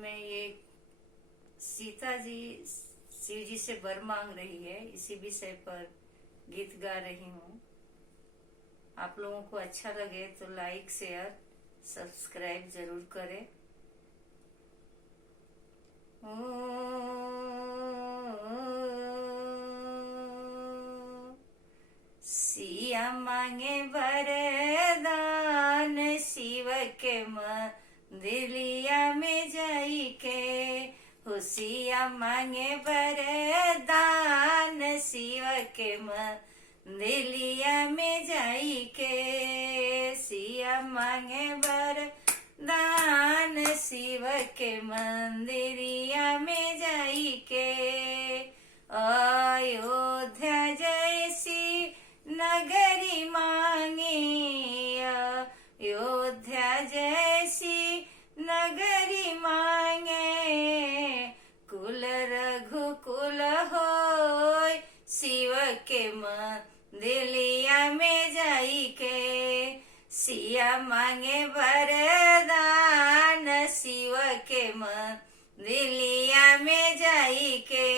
मैं ये सीता जी शिव जी से वर मांग रही है, इसी विषय पर गीत गा रही हूँ। आप लोगों को अच्छा लगे तो लाइक शेयर सब्सक्राइब जरूर करें। सिया मांगे वरदान शिव के मंदिलिया में जाई के, हो सिया मांगे वरदान शिव के मंदिलिया में जाई के, सिया मांगे वरदान शिव के मंदिरिया में जाई के। अयोध्या जैसी नगरी मांगे, अयोध्या जैसी नगरी मांगे, कुल रघुकुल होय शिव के मंदिलिया में जाई के, सिया मांगे वरदान शिव के मंदिलिया में जाई के।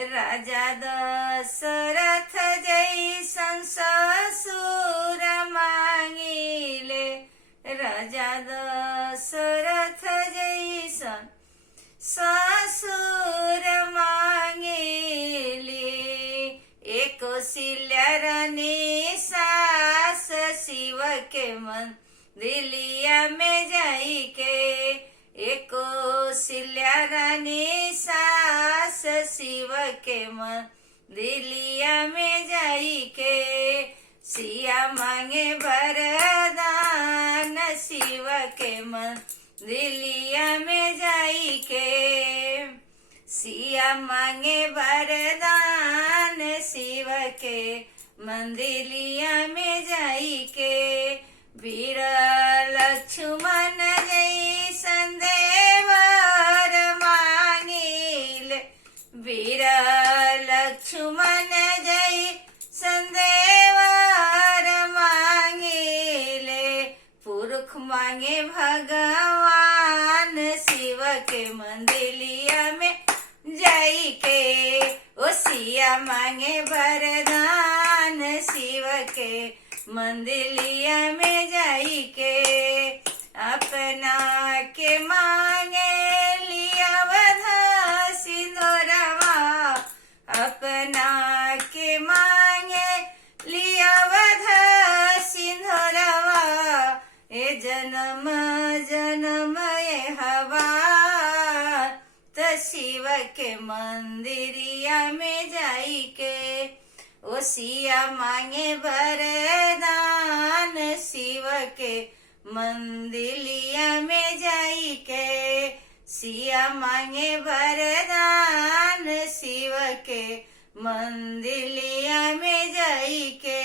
राजा दशरथ जैसन ससुर मांगिले, राजा दशरथ जैसन ससुर मांगिले, एक कौशल्या रानी सास शिव के मंदिलिया में जाई के, एक कौशल्या रानी सास शिव के मंदिलिया में जाई के, सिया मांगे वरदान शिव के मंदिलिया में जाई के, सिया मांगे वरदान शिव के मंदिलिया में जाई के। वीर लक्ष्मण जैसन देवर मांगिल, वीर लक्ष्मण जैसन देवर मांगिले, पुरख मांगे भगवान शिव के मंदिलिया में जाई के, ओ सिया मांगे वरदान शिव के मंदिलिया में जाई के। अपना के मांगे लिया वधा सिंदूरवा, अपना के मांगे लिया वधा सिंदूरवा, ए जन्म जन्म ये हवा त शिव के मंदिरिया में जाई के, ओ सिया मांगे वरदान शिव के मंदिलिया में जाई के, सिया मांगे वरदान शिव के मंदिलिया में जाई के।